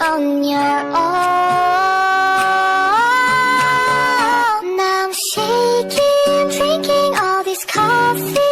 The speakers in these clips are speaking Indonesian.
on your own. Now I'm shaking, drinking all this coffee.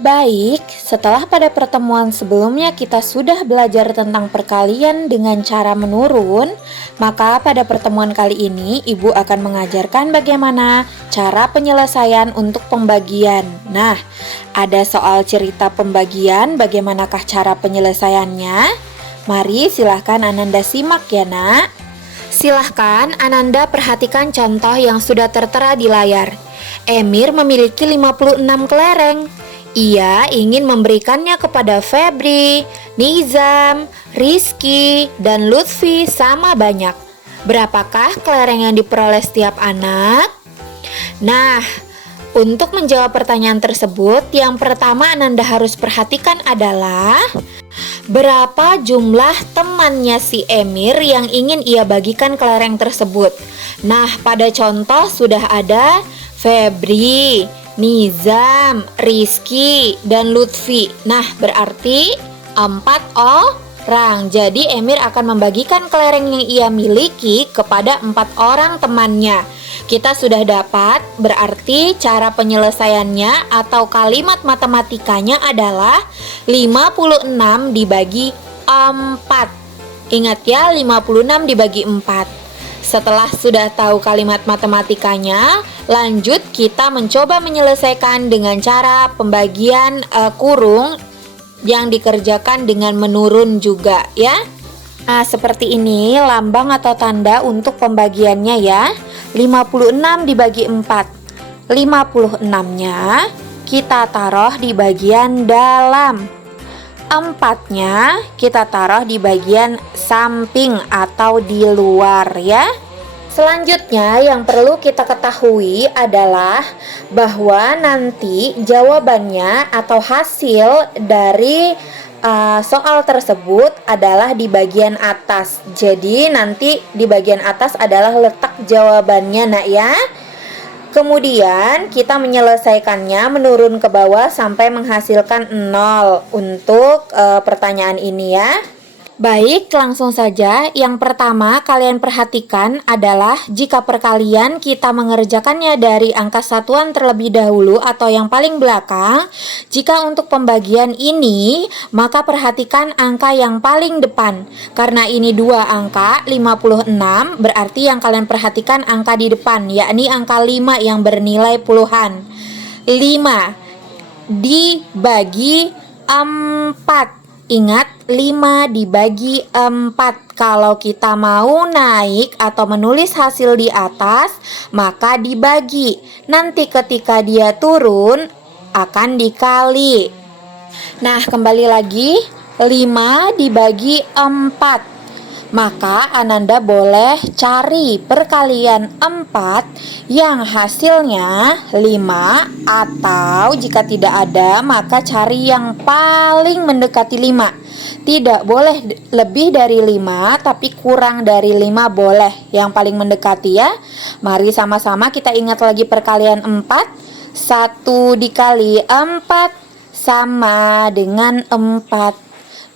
Baik, setelah pada pertemuan sebelumnya kita sudah belajar tentang perkalian dengan cara menurun, maka pada pertemuan kali ini Ibu akan mengajarkan bagaimana cara penyelesaian untuk pembagian. Nah, ada soal cerita pembagian, bagaimanakah cara penyelesaiannya? Mari silahkan Ananda simak ya nak. Silahkan Ananda perhatikan contoh yang sudah tertera di layar. Emir memiliki 56 kelereng. Ia ingin memberikannya kepada Febri, Nizam, Rizky, dan Lutfi sama banyak. Berapakah kelereng yang diperoleh setiap anak? Nah, untuk menjawab pertanyaan tersebut, yang pertama Ananda harus perhatikan adalah berapa jumlah temannya si Emir yang ingin ia bagikan kelereng tersebut. Nah, pada contoh sudah ada Febri, Nizam, Rizky, dan Lutfi. Nah, berarti 4 orang. Jadi Emir akan membagikan kelereng yang ia miliki kepada 4 orang temannya. Kita sudah dapat, berarti cara penyelesaiannya atau kalimat matematikanya adalah 56 dibagi 4. Ingat ya, 56 dibagi 4. Setelah sudah tahu kalimat matematikanya, lanjut kita mencoba menyelesaikan dengan cara pembagian kurung yang dikerjakan dengan menurun juga ya. Nah, seperti ini lambang atau tanda untuk pembagiannya ya. 56 dibagi 4. 56-nya kita taruh di bagian dalam. 4-nya kita taruh di bagian samping atau di luar ya. Selanjutnya yang perlu kita ketahui adalah bahwa nanti jawabannya atau hasil dari soal tersebut adalah di bagian atas. Jadi nanti di bagian atas adalah letak jawabannya nak ya. Kemudian kita menyelesaikannya menurun ke bawah sampai menghasilkan 0 untuk pertanyaan ini ya. Baik, langsung saja. Yang pertama kalian perhatikan adalah jika perkalian kita mengerjakannya dari angka satuan terlebih dahulu atau yang paling belakang. Jika untuk pembagian ini, maka perhatikan angka yang paling depan. Karena ini 2 angka, 56, berarti yang kalian perhatikan angka di depan, yakni angka 5 yang bernilai puluhan. 5 dibagi 4. Ingat, 5 dibagi 4. Kalau kita mau naik atau menulis hasil di atas, maka dibagi. Nanti ketika dia turun, akan dikali. Nah, kembali lagi, 5 dibagi 4. Maka Ananda boleh cari perkalian 4 yang hasilnya 5, atau jika tidak ada maka cari yang paling mendekati 5. Tidak boleh lebih dari 5, tapi kurang dari 5 boleh. Yang paling mendekati ya. Mari sama-sama kita ingat lagi perkalian 4. 1 dikali 4 sama dengan 4.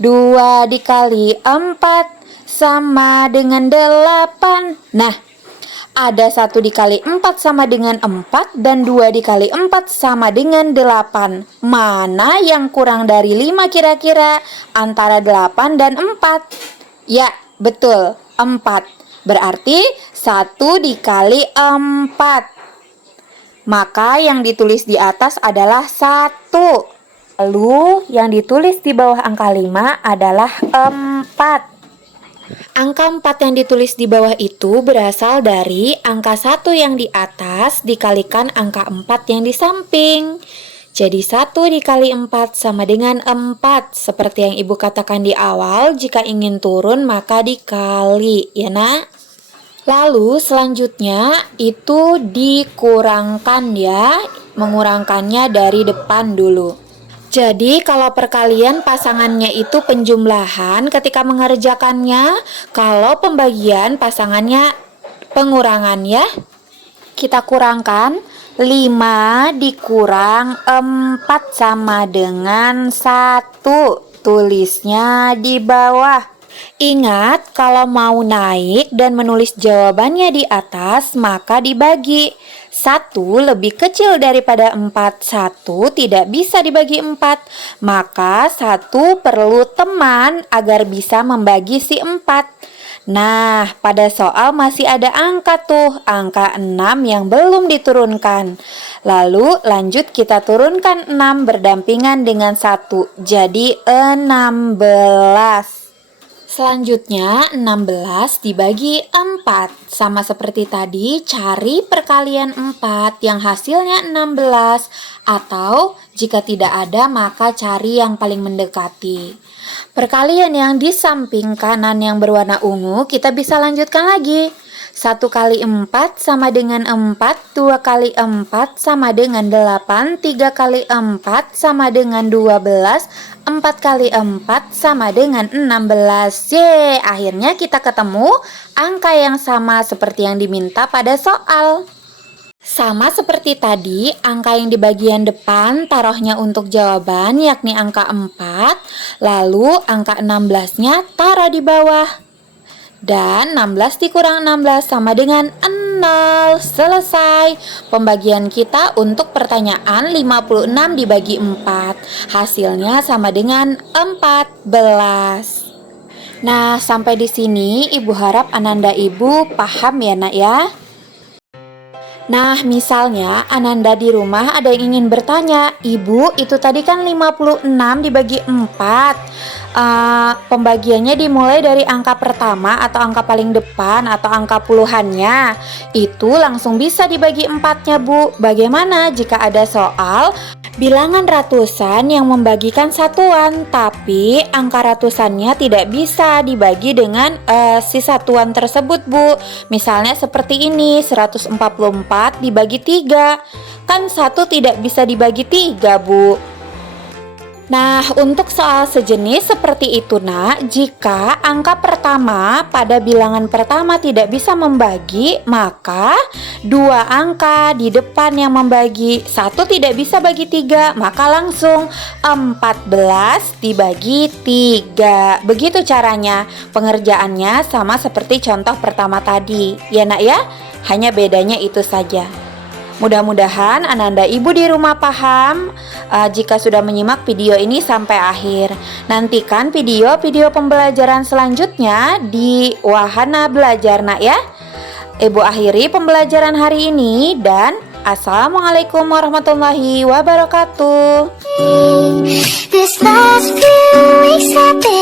2 dikali 4 sama dengan 8. Nah, ada 1 dikali 4 sama dengan 4 dan 2 dikali 4 sama dengan 8. Mana yang kurang dari 5 kira-kira antara 8 dan 4? Ya, betul, 4. Berarti 1 dikali 4. Maka yang ditulis di atas adalah 1. Lalu yang ditulis di bawah angka 5 adalah 4. Angka 4 yang ditulis di bawah itu berasal dari angka 1 yang di atas dikalikan angka 4 yang di samping. Jadi 1 dikali 4 sama dengan 4. Seperti yang Ibu katakan di awal, jika ingin turun maka dikali, ya nak? Lalu selanjutnya itu dikurangkan ya, mengurangkannya dari depan dulu. Jadi kalau perkalian pasangannya itu penjumlahan ketika mengerjakannya, kalau pembagian pasangannya pengurangan ya. Kita kurangkan 5 dikurang 4 sama dengan 1. Tulisnya di bawah. Ingat, kalau mau naik dan menulis jawabannya di atas, maka dibagi. 1 lebih kecil daripada 4. 1 tidak bisa dibagi 4. Maka 1 perlu teman agar bisa membagi si 4. Nah, pada soal masih ada angka tuh, angka 6 yang belum diturunkan. Lalu lanjut kita turunkan 6 berdampingan dengan 1, jadi 16. Selanjutnya 16 dibagi 4. Sama seperti tadi, cari perkalian 4 yang hasilnya 16. Atau jika tidak ada maka cari yang paling mendekati. Perkalian yang di samping kanan yang berwarna ungu kita bisa lanjutkan lagi. 1 kali 4 sama dengan 4, 2 kali 4 sama dengan 8, 3 kali 4 sama dengan 12, 4 kali 4 sama dengan 16. Yeay, akhirnya kita ketemu angka yang sama seperti yang diminta pada soal. Sama seperti tadi, angka yang di bagian depan taruhnya untuk jawaban yakni angka 4, lalu angka 16-nya taruh di bawah. Dan 16 dikurang 16 sama dengan 0. Selesai. Pembagian kita untuk pertanyaan 56 dibagi 4. Hasilnya sama dengan 14. Nah, sampai di sini Ibu harap Ananda Ibu paham ya Nak ya. Nah, misalnya Ananda di rumah ada yang ingin bertanya, Ibu itu tadi kan 56 dibagi 4. Pembagiannya dimulai dari angka pertama atau angka paling depan atau angka puluhannya. Itu langsung bisa dibagi 4-nya Bu. Bagaimana jika ada soal bilangan ratusan yang membagikan satuan, tapi angka ratusannya tidak bisa dibagi dengan si satuan tersebut Bu. Misalnya seperti ini, 144 dibagi 3. Kan 1 tidak bisa dibagi 3 Bu. Nah, untuk soal sejenis seperti itu Nak, jika angka pertama pada bilangan pertama tidak bisa membagi, maka 2 angka di depan yang membagi. 1 tidak bisa bagi 3, maka langsung 14 dibagi 3. Begitu caranya. Pengerjaannya sama seperti contoh pertama tadi. Ya Nak ya, hanya bedanya itu saja. Mudah-mudahan Ananda Ibu di rumah paham jika sudah menyimak video ini sampai akhir. Nantikan video-video pembelajaran selanjutnya di Wahana Belajar Nak ya. Ibu akhiri pembelajaran hari ini dan Assalamualaikum warahmatullahi wabarakatuh. This last few weeks have been